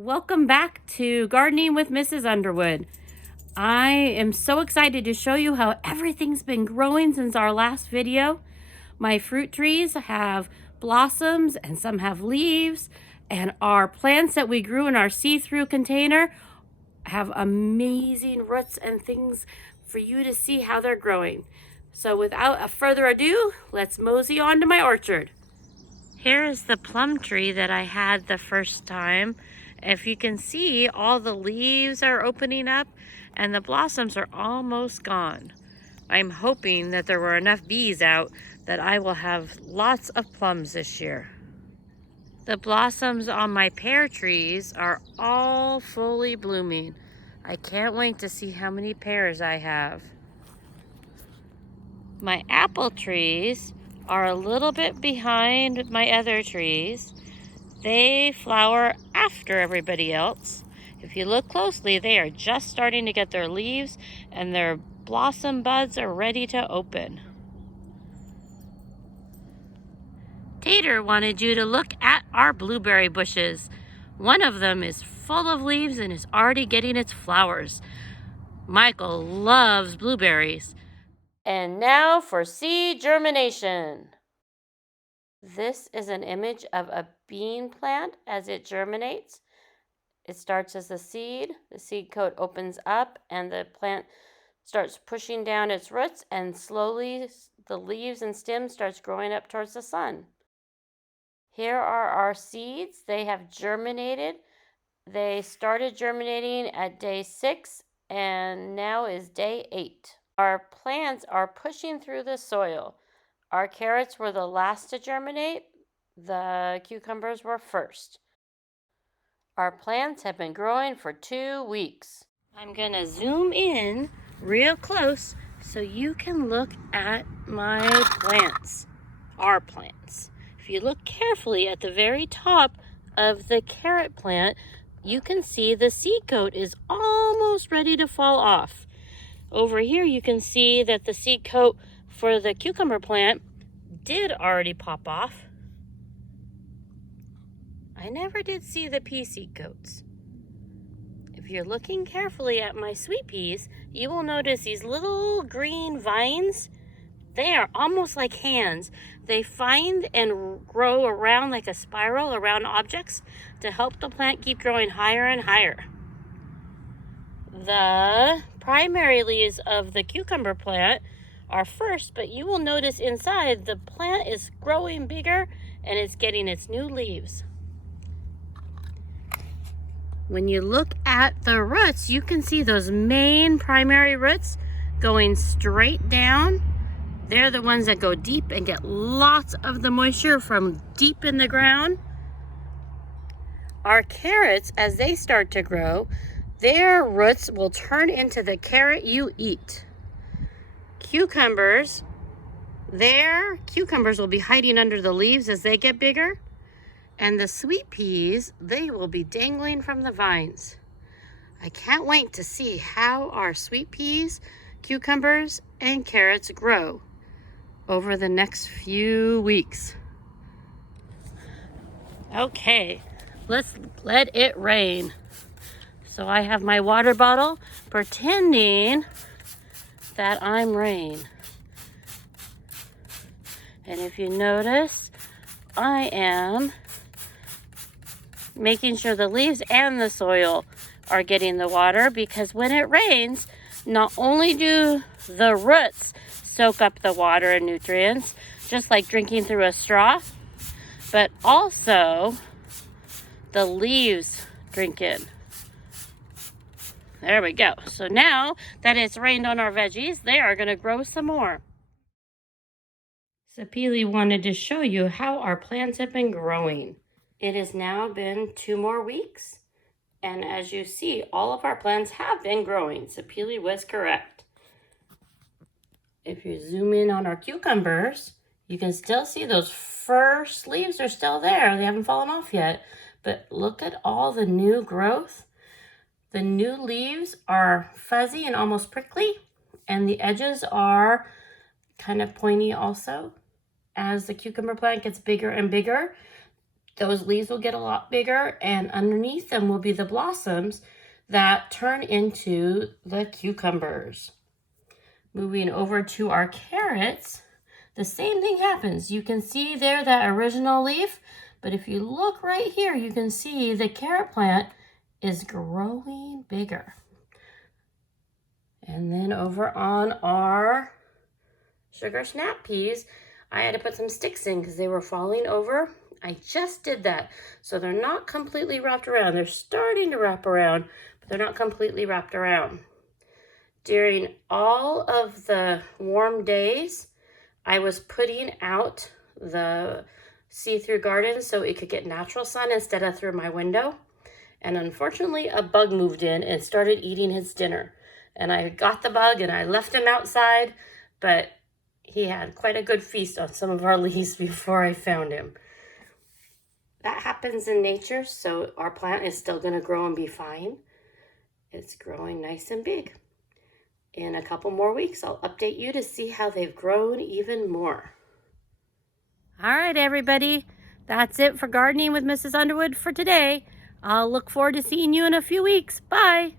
Welcome back to Gardening with Mrs. Underwood. I am so excited to show you how everything's been growing since our last video. My fruit trees have blossoms and some have leaves, and our plants that we grew in our see-through container have amazing roots and things for you to see how they're growing. So without further ado, let's mosey on to my orchard. Here is the plum tree that I had the first time. If you can see, all the leaves are opening up and the blossoms are almost gone. I'm hoping that there were enough bees out that I will have lots of plums this year. The blossoms on my pear trees are all fully blooming. I can't wait to see how many pears I have. My apple trees are a little bit behind my other trees. They flower after everybody else. If you look closely, they are just starting to get their leaves and their blossom buds are ready to open. Tater wanted you to look at our blueberry bushes. One of them is full of leaves and is already getting its flowers. Michael loves blueberries. And now for seed germination. This is an image of a bean plant as it germinates. It starts as a seed, the seed coat opens up, and the plant starts pushing down its roots, and slowly the leaves and stems starts growing up towards the sun. Here are our seeds. They have germinated. They started germinating at day 6, and now is day 8. Our plants are pushing through the soil. Our carrots were the last to germinate. The cucumbers were first. Our plants have been growing for 2 weeks. I'm gonna zoom in real close so you can look at my plants, our plants. If you look carefully at the very top of the carrot plant, you can see the seed coat is almost ready to fall off. Over here you can see that the seed coat for the cucumber plant did already pop off. I never did see the pea seed coats. If you're looking carefully at my sweet peas, you will notice these little green vines. They are almost like hands. They find and grow around like a spiral around objects to help the plant keep growing higher and higher. The primary leaves of the cucumber plant are first, but you will notice inside the plant is growing bigger and it's getting its new leaves. When you look at the roots, you can see those main primary roots going straight down. They're the ones that go deep and get lots of the moisture from deep in the ground. Our carrots, as they start to grow, their roots will turn into the carrot you eat. Cucumbers, their cucumbers will be hiding under the leaves as they get bigger. And the sweet peas, they will be dangling from the vines. I can't wait to see how our sweet peas, cucumbers, and carrots grow over the next few weeks. Okay, let's let it rain. So I have my water bottle pretending that I'm rain. And if you notice, I am making sure the leaves and the soil are getting the water, because when it rains, not only do the roots soak up the water and nutrients, just like drinking through a straw, but also the leaves drink in. There we go. So now that it's rained on our veggies, they are going to grow some more. Sapili wanted to show you how our plants have been growing. It has now been 2 more weeks, and as you see, all of our plants have been growing. Sapili was correct. If you zoom in on our cucumbers, you can still see those first leaves are still there. They haven't fallen off yet, but look at all the new growth. The new leaves are fuzzy and almost prickly, and the edges are kind of pointy also. As the cucumber plant gets bigger and bigger, those leaves will get a lot bigger, and underneath them will be the blossoms that turn into the cucumbers. Moving over to our carrots, the same thing happens. You can see there that original leaf, but if you look right here, you can see the carrot plant is growing bigger. And then over on our sugar snap peas, I had to put some sticks in because they were falling over. I just did that. So they're not completely wrapped around. They're starting to wrap around, but they're not completely wrapped around. During all of the warm days, I was putting out the see-through garden so it could get natural sun instead of through my window. And unfortunately, a bug moved in and started eating his dinner. And I got the bug and I left him outside, but he had quite a good feast on some of our leaves before I found him. That happens in nature, so our plant is still going to grow and be fine. It's growing nice and big. In a couple more weeks, I'll update you to see how they've grown even more. All right, everybody. That's it for Gardening with Mrs. Underwood for today. I'll look forward to seeing you in a few weeks. Bye.